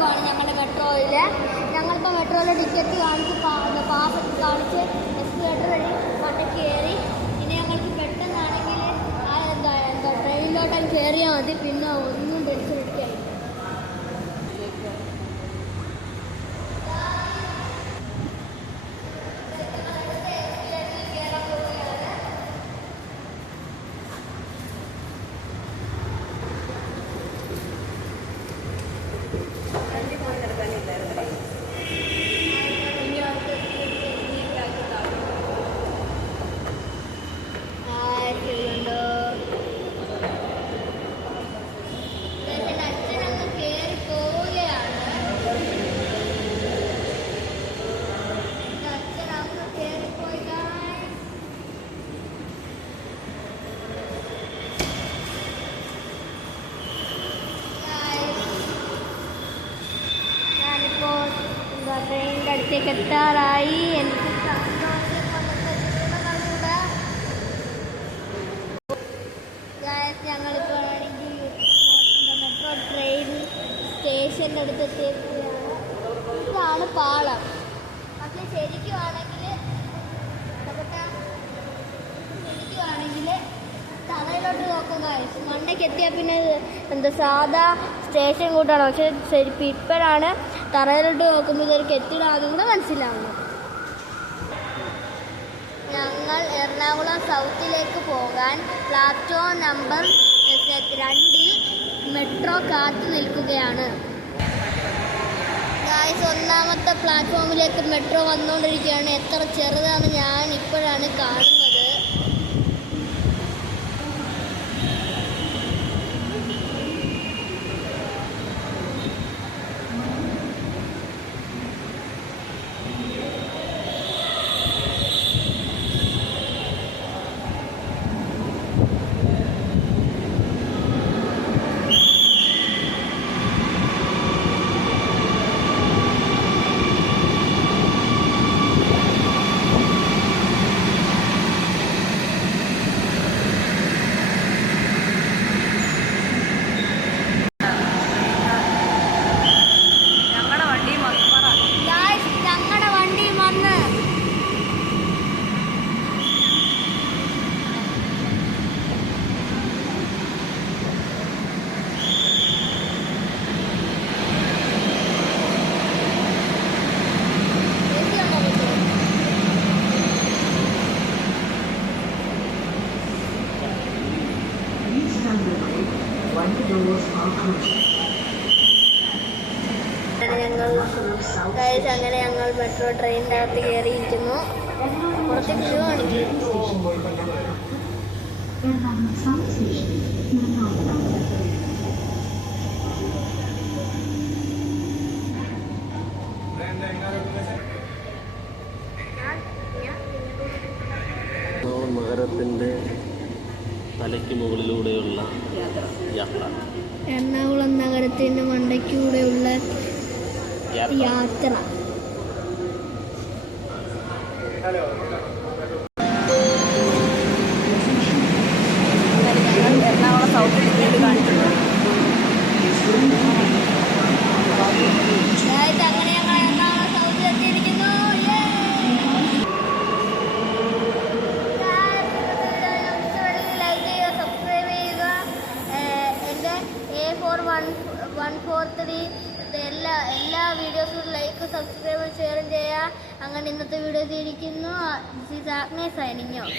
പോവുകയാണ് ഞങ്ങളുടെ മെട്രോയിൽ. ഞങ്ങളിപ്പോൾ മെട്രോയിലെ ടിക്കറ്റ് കാണിച്ച് പാസ്സൊക്കെ കാണിച്ച് എസ്കലേറ്റർ വഴി അങ്ങോട്ടേക്ക് കയറി. ഇനി ഞങ്ങൾക്ക് പെട്ടെന്നാണെങ്കിൽ എന്താ ട്രെയിനിലോട്ടൊക്കെ കയറിയാൽ മതി. പിന്നെ ഒന്നും ടെൻഷൻ എടുക്കായി. ട്രെയിനിൻ്റെ അടുത്തേക്ക് എത്താറായി. എനിക്ക് ഞങ്ങളിപ്പോൾ ആണെങ്കിൽ മെട്രോ ട്രെയിൻ സ്റ്റേഷൻ്റെ അടുത്ത് എത്തിയിരിക്കുകയാണ്. ഇതാണ് പാളം. പക്ഷെ ശരിക്കുവാണെങ്കിൽ തറയിലോട്ട് നോക്കുക. മണ്ണയ്ക്ക് എത്തിയാൽ പിന്നെ എന്താ സാധാ സ്റ്റേഷൻ കൂട്ടാണ്. പക്ഷെ ശരിക്കും ഇപ്പോഴാണ് തറയിലോട്ട് നോക്കുമ്പോൾ ഇതൊരു കെട്ടിടാന്നും കൂടെ മനസ്സിലാവുന്നു. ഞങ്ങൾ എറണാകുളം സൗത്തിലേക്ക് പോകാൻ പ്ലാറ്റ്ഫോം നമ്പർ 2 മെട്രോ കാത്തു നിൽക്കുകയാണ്. ഒന്നാമത്തെ പ്ലാറ്റ്ഫോമിലേക്ക് മെട്രോ വന്നുകൊണ്ടിരിക്കുകയാണ്. എത്ര ചെറുതാണ് ഞാൻ ഇപ്പോഴാണ് കാണുന്നത്. അങ്ങനെ ഞങ്ങൾ മെട്രോ ട്രെയിനിൻ്റെ അകത്ത് കയറിയിരിക്കുന്നു. പുറത്തേക്ക് വ്യൂ കാണിക്കും. നഗരത്തിൻ്റെ തലയ്ക്ക് മുകളിലൂടെയുള്ള യാത്ര. എറണാകുളം നഗരത്തിൻ്റെ മണ്ടയ്ക്കൂടെയുള്ള യാത്ര. എറണാകുളം സൗത്ത് ടിക്കറ്റ് കാണിക്കുന്നു. അങ്ങനെ ഞങ്ങൾ എറണാകുളം സൗത്തിൽ എത്തിയിരിക്കുന്നു. ലൈക്ക് ചെയ്യുക, സബ്സ്ക്രൈബ് ചെയ്യുക. എൻ്റെ A4143 എല്ലാ വീഡിയോസും ലൈക്ക്, സബ്സ്ക്രൈബ്, ഷെയറും ചെയ്യുക. അങ്ങനെ ഇന്നത്തെ വീഡിയോ ചെയ്തിരിക്കുന്നു. This is Agnes signing of.